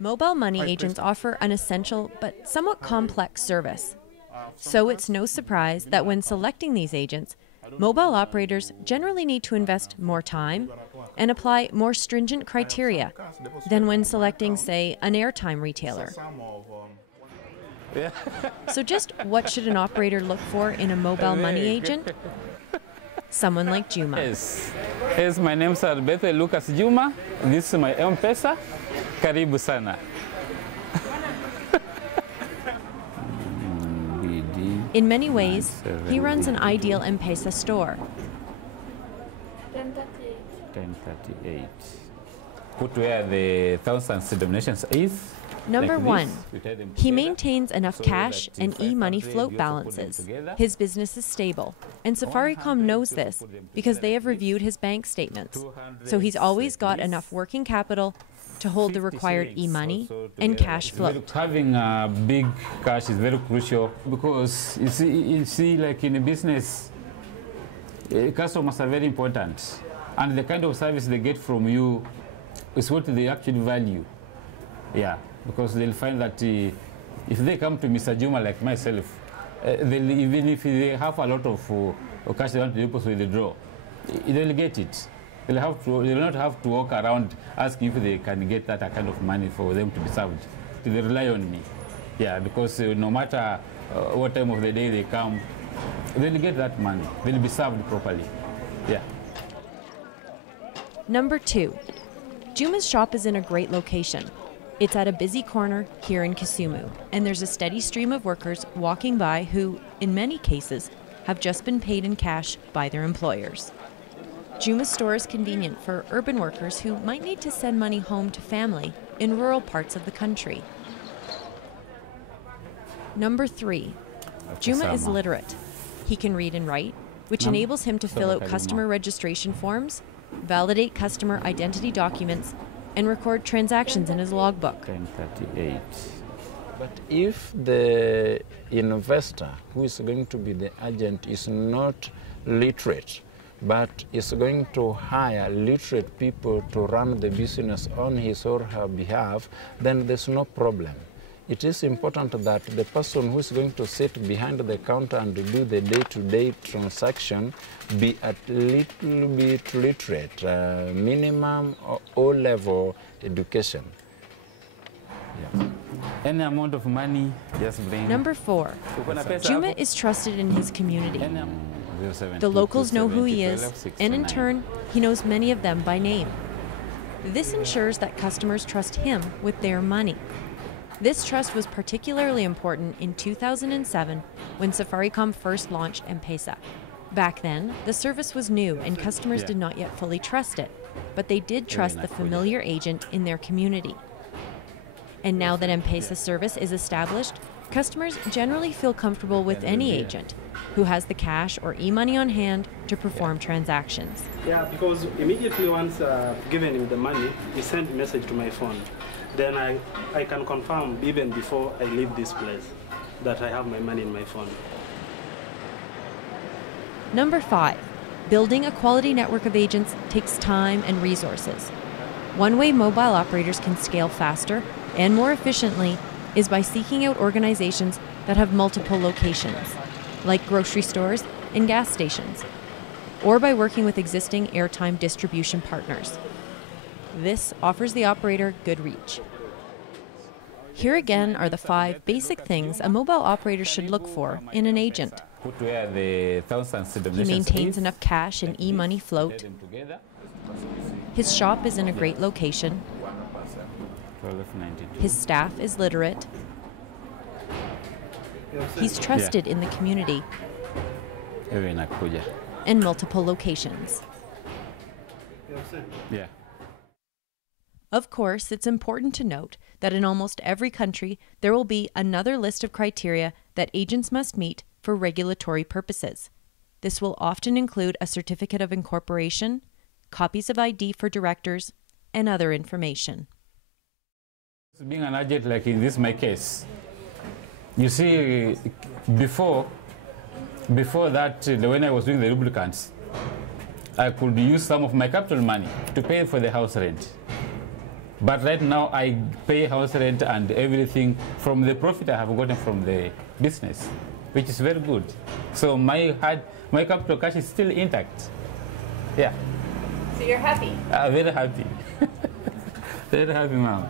Mobile money agents offer an essential but somewhat complex service. So it's no surprise that when selecting these agents, mobile operators generally need to invest more time and apply more stringent criteria than when selecting, say, an airtime retailer. So just what should an operator look for in a mobile money agent? Someone like Juma. Yes, my name is Alberto Lucas Juma. This is my M-PESA. Karibu sana. In many ways, he runs an ideal M-PESA store. 1038. Put where the thousands denominations is. Number like one, he together, maintains enough so cash that and if e-money 500, float you also put them balances. together. His business is stable, and Safaricom knows this because they have reviewed his bank statements. So he's always got enough working capital to hold the required e-money and cash flow. Having a big cash is very crucial because you see, like in a business, customers are very important, and the kind of service they get from you is what they actually value. Yeah, because they'll find that if they come to Mr. Juma like myself, even if they have a lot of cash they want to deposit with the draw, they'll get it. They'll not have to walk around asking if they can get that kind of money for them to be served. They rely on me. Yeah, because no matter what time of the day they come, they'll get that money. They'll be served properly. Yeah. Number two, Juma's shop is in a great location. It's at a busy corner here in Kisumu, and there's a steady stream of workers walking by who, in many cases, have just been paid in cash by their employers. Juma's store is convenient for urban workers who might need to send money home to family in rural parts of the country. Number three, Juma is literate. He can read and write, which enables him to fill out customer registration forms, validate customer identity documents, and record transactions in his logbook. 1038. But if the investor who is going to be the agent is not literate, but is going to hire literate people to run the business on his or her behalf, then there's no problem. It is important that the person who is going to sit behind the counter and do the day-to-day transaction be at little bit literate, minimum or O-level education. Yeah. Any amount of money, just bring. Number four, Juma is trusted in his community. The locals know who he is, and in turn, he knows many of them by name. This ensures that customers trust him with their money. This trust was particularly important in 2007 when Safaricom first launched M-PESA. Back then, the service was new and customers did not yet fully trust it, but they did trust the familiar agent in their community. And now that M-PESA service is established, customers generally feel comfortable with any agent who has the cash or e-money on hand to perform transactions. Yeah, because immediately once given him the money, he sent a message to my phone. Then I can confirm even before I leave this place that I have my money in my phone. Number five, building a quality network of agents takes time and resources. One way mobile operators can scale faster and more efficiently is by seeking out organizations that have multiple locations, like grocery stores and gas stations, or by working with existing airtime distribution partners. This offers the operator good reach. Here again are the 5 basic things a mobile operator should look for in an agent. He maintains enough cash and e-money float. His shop is in a great location. His staff is literate. He's trusted in the community. And multiple locations. Yeah. Of course, it's important to note that in almost every country, there will be another list of criteria that agents must meet for regulatory purposes. This will often include a certificate of incorporation, copies of ID for directors, and other information. Being an agent, like in this my case, you see, before that, when I was doing the lubricants, I could use some of my capital money to pay for the house rent. But right now, I pay house rent and everything from the profit I have gotten from the business, which is very good. So my capital cash is still intact. Yeah. So you're happy? Very happy. Very happy, ma'am.